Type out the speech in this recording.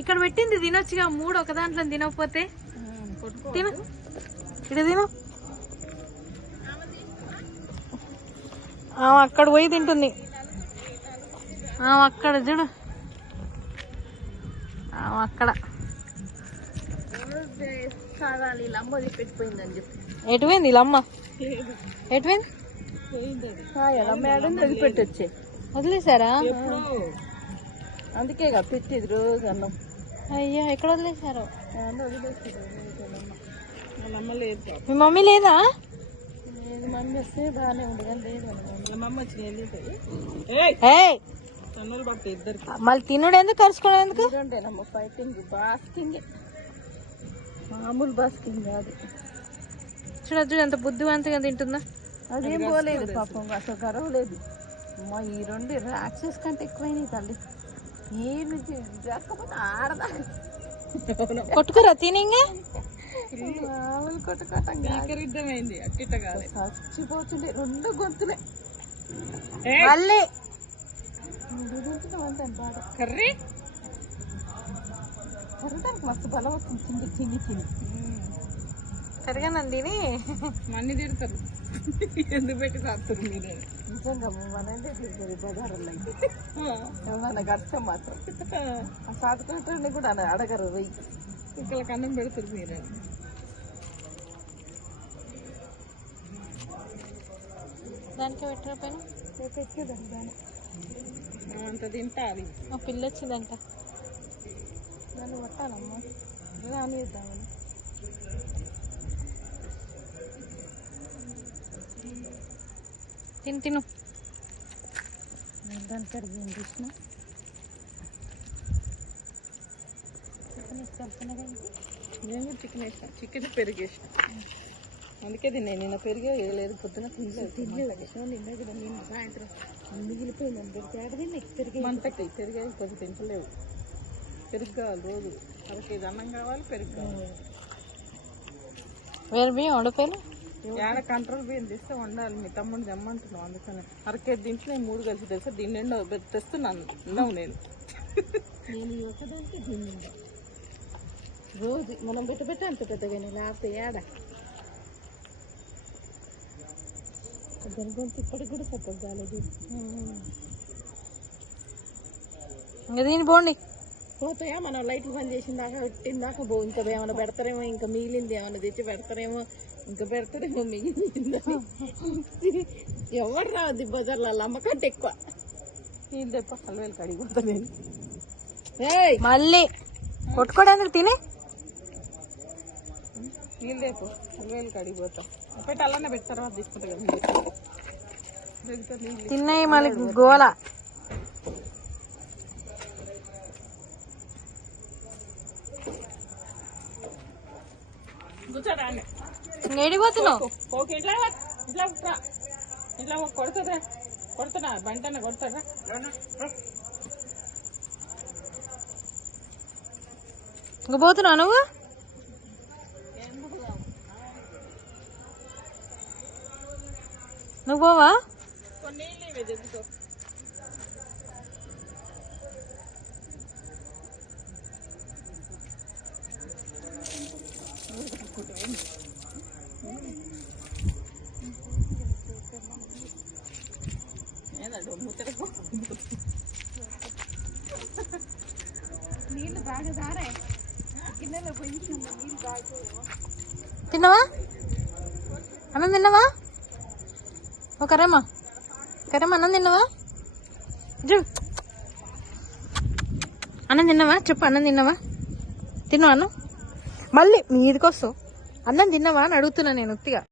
ఇక్కడ పెట్టింది తినొచ్చుగా, 3 ఒక దాంట్లో తినకపోతే తిను. ఇక్కడ తిను. అక్కడ పోయి తింటుంది. అక్కడ చూడు, అక్కడ ఎటుపోయింది లమ్మ? ఎటుపోయింది? వదిలిపెట్టొచ్చే. వదిలేసారా? అందుకే పెట్టేది రోజు అన్నం. అయ్యా, ఎక్కడ వదిలేసారు? లేదు. మీ మమ్మీ లేదా? మమ్మీ వస్తే బాగానే ఉంది కానీ లేదు. మమ్మీ వచ్చి బట్టి ఇద్దరికి మళ్ళీ తినుడు ఎందుకు, కరుచుకోవడం ఎందుకు? రెండేనమ్మ ఫైటింగ్, బాస్కింగ్, మామూలు బాస్కింగ్ కాదు. చూడొచ్చు ఎంత బుద్ధివంతంగా తింటుందా. అదేం పోలేదు పాపం, అసలు గర్వలేదు. అమ్మా ఈ 2 రాక్షస్ కంటే ఎక్కువైనాయి తల్లి. ఏ నుంచి జరగకపోతే ఆడదా కొట్టుకురా తినింగా. మామూలు కొట్టుకోవటమైంది. అట్టిట కాదు, చచ్చిపోతుండే 2 గొంతులే. మళ్ళీ బాగా కర్రీ కర్రడానికి మస్తు బలం వస్తుంది. తిని కరిగా తిని మన్ని తిడతారు. ఎందుకు పెట్టి తాగుతారు మీరు? నిజంగా మనంటే తింటుంది బజారులో అయితే. ఏమన్నా కష్టం మాత్రం ఆ సాగుతుంటే కూడా అడగరు. వెయ్యి ఇక్కడ అన్నం పెడతారు మీరు. దానికి పెట్టిన పైన పెట్టేదాన్ని దాన్ని అంత తింటా. అది మా పిల్ల వచ్చిందంట, దాన్ని కొట్టాలమ్మా, రానిద్దామని. తిను. దాని కడిగి ఏం చూసినా చికెన్ నేను కూడా చికెన్ వేసాను. చికెన్ పెరుగు వేసాను. అందుకే తిన్నాను. నిన్న పెరిగే లేదు, పొద్దున తినలేదు. నిన్న కూడా నేను సాయంత్రం మిగిలిపోయిందని పెడితే ఆడది పెరిగే మంటకి పెరిగే కొద్ది తింటలేవు. పెరుగు కావాలి రోజు. 1 కేజీ అన్నం కావాలి, పెరుగు కావాలి. వేరు బియ్యం వండుకోవాలి. ఏడ కంట్రోల్ బియ్యం తెస్తే వండాలి. మీ తమ్ముడు తెమ్మంటున్నావు, అందుకని 1 కేజీ తింటే నేను 3 కలిసి తెలుసా. దీన్ని నిండా తెస్తున్నాను నేను ఒకదానికి దీన్ని రోజు మనం పెట్టబెట్టే అంత పెద్దగా లేకపోతే ఏడ గొంతు ఇప్పటికి కూడా సపోర్ట్ కాలేదు. ఇంకా దీని పోండి. పోతాయా? మనం లైట్లు బంద్ చేసిన దాకా పెట్టిన దాకా పో. ఇంకా ఏమైనా పెడతారేమో, ఇంకా మిగిలింది ఏమైనా తెచ్చి పెడతారేమో, ఇంకా పెడతారేమో మిగిలింది. ఎవరు రావద్ది బజార్లలో అమ్మకంటే ఎక్కువ. నీళ్ళు తెప్ప హల్వేలు కడిగిపోతా నేను. మళ్ళీ కొట్టుకోవడానికి తినే నీళ్ళు తెప్పు, హల్వేలు కడిగిపోతా. పెట్టి అలానే పెట్టి తర్వాత తీసుకుంటా కదా. తిన్నాయి మళ్ళీ గోల. ఏడిపోతున్నావు? ఇట్లా కొడుతున్నా బంటన్న కొడతాడా? ఇంక పోతున్నావు నువ్వు? నువ్వు పోవా? నీళ్ళు బాగా దారాయి. గిన్నెలో పోయి నీళ్ళు బాగా. తిన్నావా? అన్నం తిన్నావా? కరమ్మా అన్నం తిన్నావా? అన్నం తిన్నావా? చెప్పు, అన్నం తిన్నావా? తిన్నావా? అన్నం మళ్ళీ మీదికి వస్తావు. అన్నం తిన్నావా అని అడుగుతున్నా నేను ఉత్తిగా.